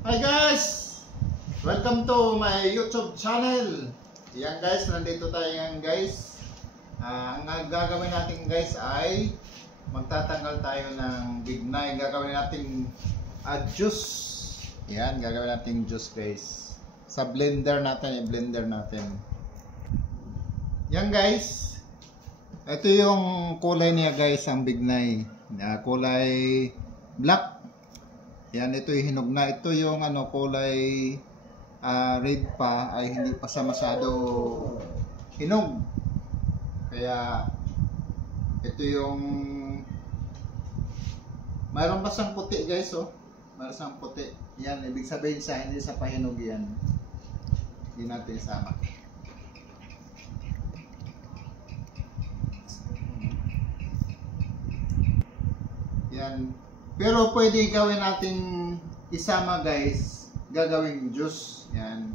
Hi guys! Welcome to my YouTube channel. Yan guys, nandito tayo ngayon guys. Ang gagawin natin guys ay magtatanggal tayo ng bignay. Gagawin natin juice. Yan, gagawin natin juice guys. Sa blender natin, i-blender natin. Yan guys. Ito yung kulay niya guys, ang bignay. Kulay black. Yan, ito yung hinog na. Ito yung kulay red pa, ay hindi pa sa masyado hinog. Kaya ito yung mayroon pa siyang puti guys, oh. Mayroon siyang puti. Yan, ibig sabihin sa hindi sa pahinog yan. Hindi natin isama. Yan. Pero pwede gawin natin isama guys, gagawing juice. Yan.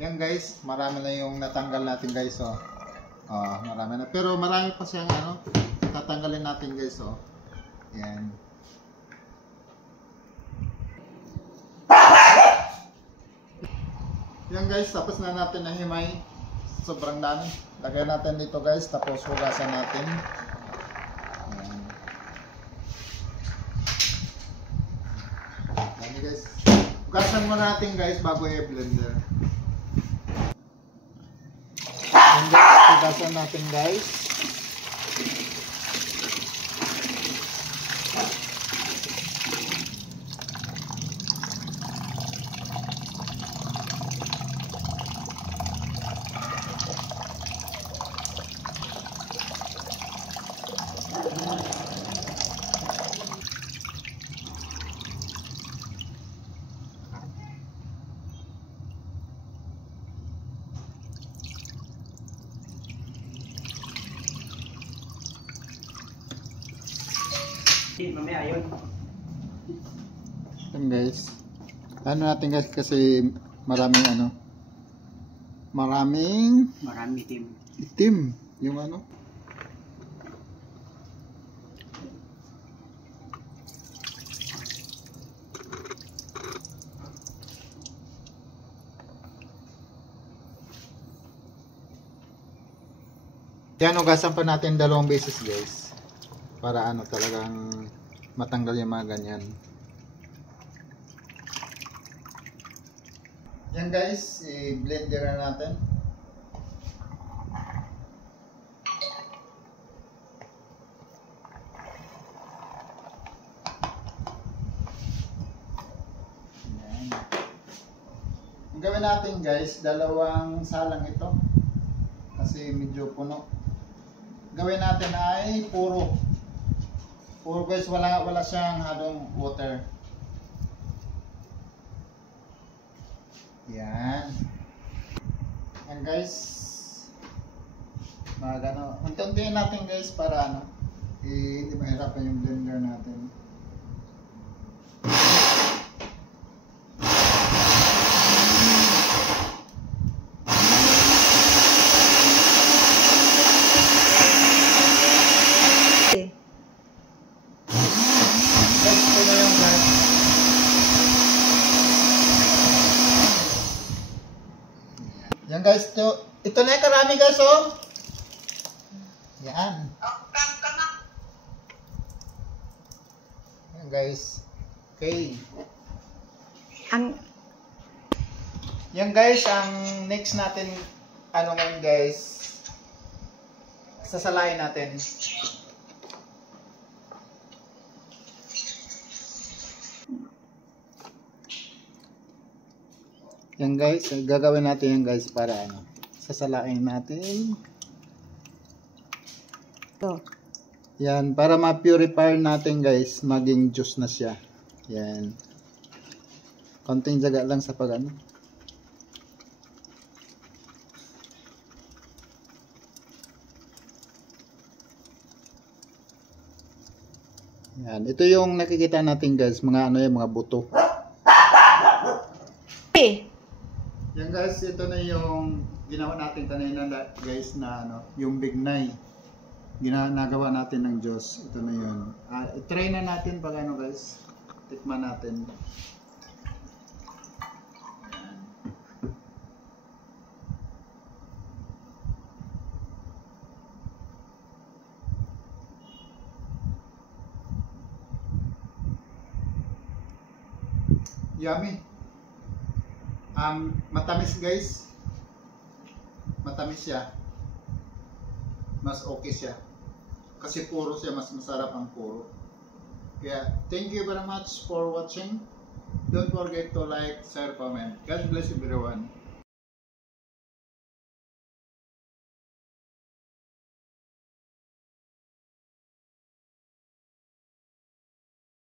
Yan guys, marami na yung natanggal natin guys, oh. Marami na. Pero marami pa siyang tatanggalin natin guys, oh. Yan. Yan guys, tapos na natin nahimay. Sobrang dami. Lagyan natin dito guys, tapos hugasan natin. Ayan. Ayan guys. Hugasan mo natin guys bago i-blender. Ayan guys, hugasan natin guys. Mamaya yun. Yan guys. Ano natin guys kasi maraming Marami itim yung Yan, hugasan pa natin 2 beses guys. Para talagang matanggal yung mga ganyan. Yan guys, i-blender na natin. Yan. Ang gawin natin guys, 2 salang ito. Kasi medyo puno. Gawin natin ay puro guys, wala siyang halong water. Yan. Yan guys. Unti-untiin natin guys para hindi mahirapan yung blender natin. Yan guys, ito na yung karami guys, oh. Yan. Yan guys. Okay. Yan guys, ang next natin, ngayon guys, sasalain natin. Yan guys, gagawin natin yan guys para sasalain natin. Yan, para ma-purify natin guys, maging juice na siya. Yan. Konting jaga lang sa pag Yan, ito yung nakikita natin guys, mga mga buto. Yan guys, ito na yung ginawa natin kanina guys na yung bignay. ginagawa natin ng Diyos. Ito na yun. Try na natin pag ano guys. Tikman natin. Yummy. Matamis guys. Matamis siya. Mas okay siya. Kasi puro siya, mas masarap ang puro. Kaya, thank you very much for watching. Don't forget to like, share, comment. God bless everyone.